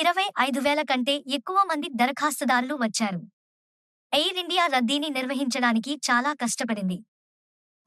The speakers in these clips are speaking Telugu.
25,000 కంటే ఎక్కువ మంది దరఖాస్తుదారులు వచ్చారు. ఎయిర్ ఇండియా రద్దీని నిర్వహించడానికి చాలా కష్టపడింది.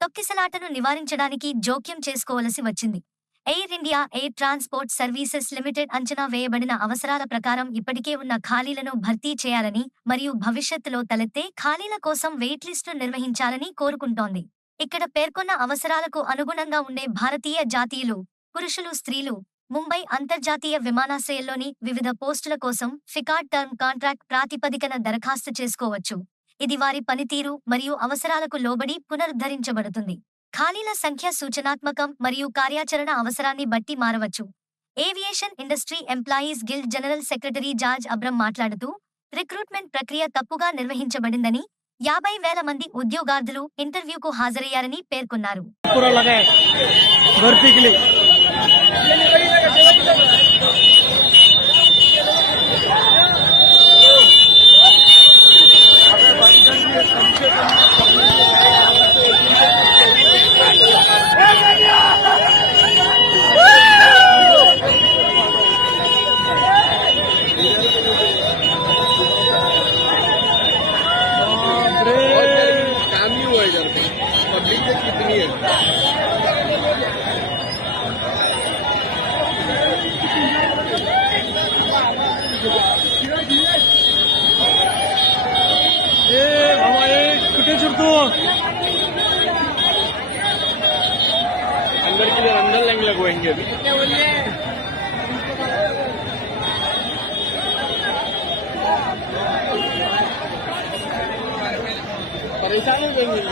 తొక్కిసలాటను నివారించడానికి జోక్యం చేసుకోవలసి వచ్చింది. Air India air transport services limited అంచనా వేయబడిన అవసరాల ప్రకారం ఇప్పటికే ఉన్న ఖాళీలను భర్తీ చేయాలని మరియు భవిష్యత్తులో తలెత్తే ఖాళీల కోసం వెయిట్ లిస్టును నిర్వహించాలని కోరుకుంటోంది. ఇక్కడ పేర్కొన్న అవసరాలకు అనుగుణంగా ఉండే భారతీయ జాతీయులు, పురుషులు, స్త్రీలు ముంబై అంతర్జాతీయ విమానాశ్రయంలోని వివిధ పోస్టుల కోసం ఫికాడ్ టర్మ్ కాంట్రాక్ట్ ప్రాతిపదికన దరఖాస్తు చేసుకోవచ్చు. ఇది వారి పనితీరు మరియు అవసరాలకు లోబడి పునరుద్ధరించబడుతుంది. ఖాళీల సంఖ్య సూచనాత్మకం మరియు కార్యాచరణ అవసరాన్ని బట్టి మారవచ్చు. Aviation industry employees guild general secretary George Abram మాట్లాడుతూ, రిక్రూట్మెంట్ ప్రక్రియ తప్పుగా నిర్వహించబడిందని, 50,000 మంది ఉద్యోగార్థులు ఇంటర్వ్యూకు హాజరయ్యారని పేర్కొన్నారు. अंदर के लिए अंदर लाइन लगवाएंगे अभी। परेशानी देंगे।